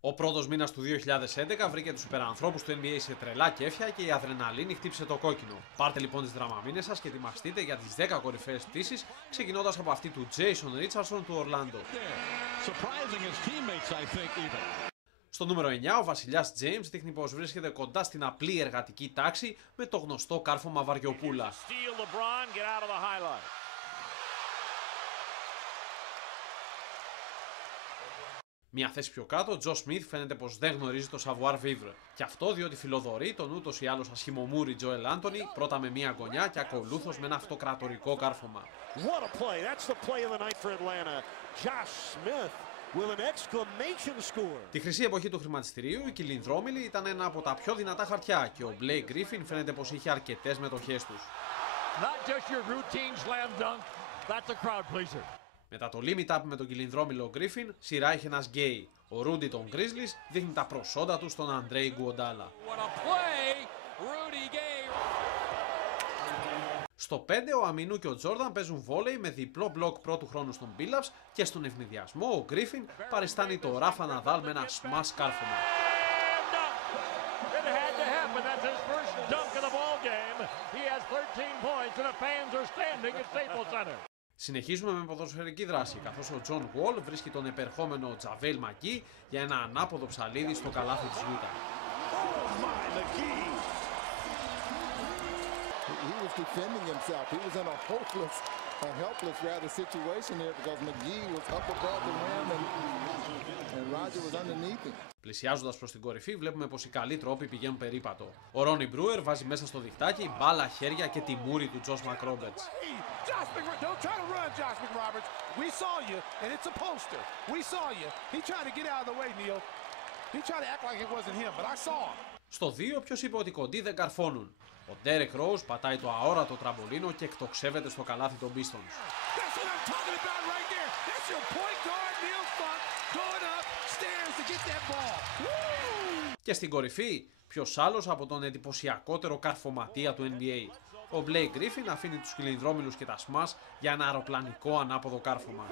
Ο πρώτος μήνας του 2011 βρήκε τους υπερανθρώπους του NBA σε τρελά κέφια και η αδρεναλίνη χτύπησε το κόκκινο. Πάρτε λοιπόν τις δραμαμίνες σας και ετοιμαστείτε για τις 10 κορυφαίες πτήσεις, ξεκινώντας από αυτή του Jason Richardson του Ορλάντο. Στο νούμερο 9, ο βασιλιάς James δείχνει πως βρίσκεται κοντά στην απλή εργατική τάξη με το γνωστό κάρφωμα βαριοπούλα. Μια θέση πιο κάτω, ο Τζο Σμιθ φαίνεται πως δεν γνωρίζει το savoir vivre. Και αυτό διότι φιλοδορεί τον ούτως ή άλλως ασχημομούρη Τζοέλ Άντονι, πρώτα με μια γωνιά και ακολούθως με ένα αυτοκρατορικό κάρφωμα. Τη χρυσή εποχή του χρηματιστηρίου, η κυλινδρόμηλη ήταν ένα από τα πιο δυνατά χαρτιά και ο Blake Griffin φαίνεται πως είχε αρκετές μετοχές τους. Μετά το limit up με τον κυλινδρόμηλο Griffin, σειρά είχε ένας γκέι. Ο Rudy των Grizzlies δείχνει τα προσόντα του στον Αντρέι Γκουοντάλα. Στο 5, ο Αμινού και ο Τζόρνταν παίζουν βόλεϊ με διπλό μπλοκ πρώτου χρόνου στον Billups και στον ευνηδιασμό ο Griffin παριστάνει το Ράφα Ναδάλ με ένα smash κάρφωμα. Συνεχίζουμε με ποδοσφαιρική δράση, καθώς ο John Wall βρίσκει τον επερχόμενο Τζαβέλ Μακί για ένα ανάποδο ψαλίδι στο καλάθι της Utah. Πλησιάζοντας προς την κορυφή, βλέπουμε πως οι καλοί τρόποι πηγαίνουν περίπατο. Ο Ρόνι Μπρούερ βάζει μέσα στο διχτάκι μπάλα, χέρια και τη μούρη του Τζος Μακρόμπερτς. Στο 2, ποιος είπε ότι οι κοντοί δεν καρφώνουν. Ο Ντέρεκ Ρόουζ πατάει το αόρατο τραμπολίνο και εκτοξεύεται στο καλάθι των Pistons. Και στην κορυφή, ποιος άλλος από τον εντυπωσιακότερο καρφωματία του NBA. Ο Blake Griffin αφήνει τους κυλινδρόμηλους και τα smash για ένα αεροπλανικό ανάποδο κάρφωμα.